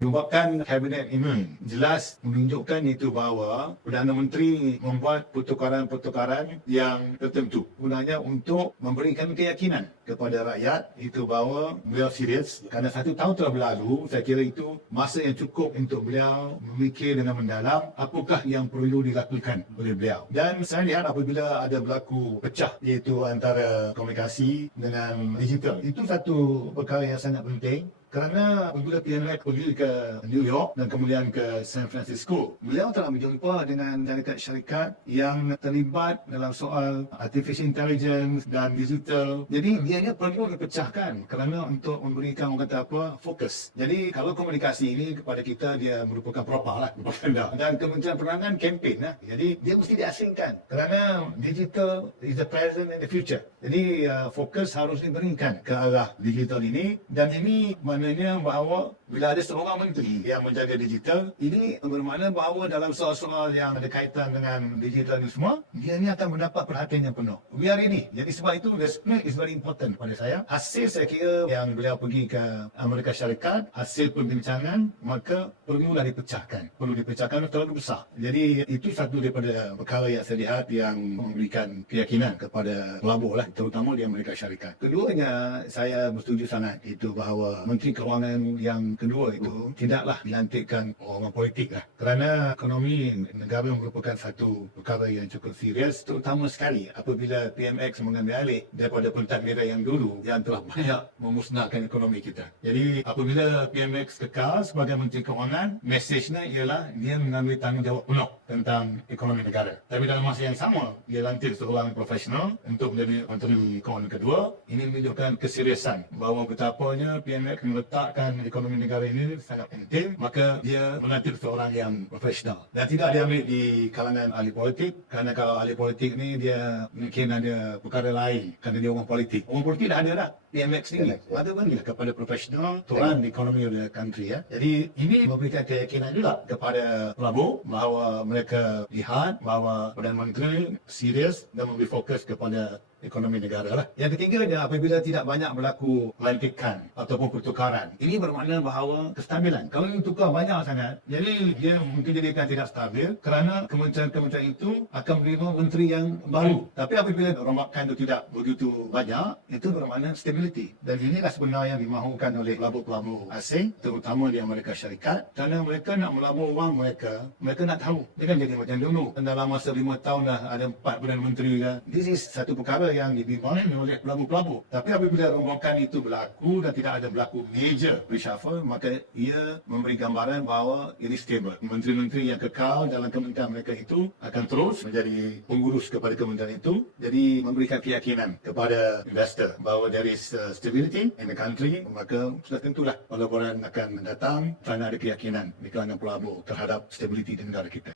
Perombakan Kabinet ini jelas menunjukkan itu bahawa Perdana Menteri membuat pertukaran-pertukaran yang tertentu gunanya untuk memberikan keyakinan kepada rakyat itu bahawa beliau serius kerana 1 tahun telah berlalu. Saya kira itu masa yang cukup untuk beliau memikir dengan mendalam apakah yang perlu dilakukan oleh beliau. Dan saya lihat apabila ada berlaku pecah iaitu antara komunikasi dengan digital, itu satu perkara yang sangat penting. Kerana apabila PMX pergi ke New York dan kemudian ke San Francisco, beliau telah berjumpa dengan syarikat-syarikat yang terlibat dalam soal artificial intelligence dan digital. Jadi dia perlu dipecahkan kerana untuk memberikan orang kata apa, fokus. Jadi kalau komunikasi ini kepada kita dia merupakan propaganda lah. Dan Kementerian Penerangan kempen lah. Jadi dia mesti diasingkan kerana digital is the present and the future. Jadi fokus harus diberikan ke arah digital ini, dan ini maknanya bahawa bila ada seorang menteri yang menjaga digital, ini bermakna bahawa dalam soal-soal yang ada kaitan dengan digital ini semua, dia ni akan mendapat perhatian yang penuh. We are ready. Jadi sebab itu respect is very important pada saya. Hasil saya kira yang beliau pergi ke Amerika Syarikat, hasil perbincangan, maka perlulah dipecahkan. Perlu dipecahkan terlalu besar. Jadi itu satu daripada perkara yang saya lihat yang memberikan keyakinan kepada pelabur lah, terutama di Amerika Syarikat. Keduanya, saya bersetuju sangat itu bahawa Menteri Kewangan yang kedua itu tidaklah dilantikkan orang politik lah. Kerana ekonomi negara merupakan satu perkara yang cukup serius, terutama sekali apabila PMX mengambil alih daripada pentadbiran yang dulu yang telah banyak memusnahkan ekonomi kita. Jadi apabila PMX kekal sebagai Menteri Kewangan, mesejnya ialah dia mengambil tanggungjawab penuh tentang ekonomi negara. Tapi dalam masa yang sama, dia lantik seorang profesional untuk menjadi Menteri Kewangan kedua. Ini menunjukkan keseriusan bahawa betapanya PMX meletakkan ekonomi negara ini sangat penting, maka dia melantik seorang yang profesional dan tidak diambil di kalangan ahli politik. Kerana kalau ahli politik ni dia mungkin ada perkara lain kerana dia orang politik. Orang politik dah ada dah. PMX ni ada berilah kepada profesional tuan ekonomi of the country ya. Jadi ini memberikan keyakinan juga kepada pelabur bahawa mereka lihat bahawa Perdana Menteri serius dan lebih fokus kepada ekonomi negara lah. Yang ketiganya, apabila tidak banyak berlaku lantikan ataupun pertukaran, ini bermakna bahawa kestabilan. Kalau ini tukar banyak sangat, jadi dia mungkin jadikan tidak stabil kerana kementerian-kementerian itu akan menerima menteri yang baru. Tapi apabila rombakan itu tidak begitu banyak, itu bermakna stability. Dan inilah sebenarnya yang dimahukan oleh pelabur-pelabur asing, terutama di Amerika Syarikat, kerana mereka nak melabur wang mereka nak tahu. Dia kan jadi macam dulu. Dalam masa 5 tahun dah ada 4 Perdana Menteri kan. This is satu perkara yang dibimbangkan oleh pelabur-pelabur. Tapi apabila rombakan itu berlaku dan tidak ada berlaku major reshuffle, maka ia memberi gambaran bahawa ini stable. Menteri-menteri yang kekal dalam kementerian mereka itu akan terus menjadi pengurus kepada kementerian itu. Jadi memberikan keyakinan kepada investor bahawa there is stability in the country, maka sudah tentulah pelaburan akan datang kerana ada keyakinan di kalangan pelabur terhadap stability di negara kita.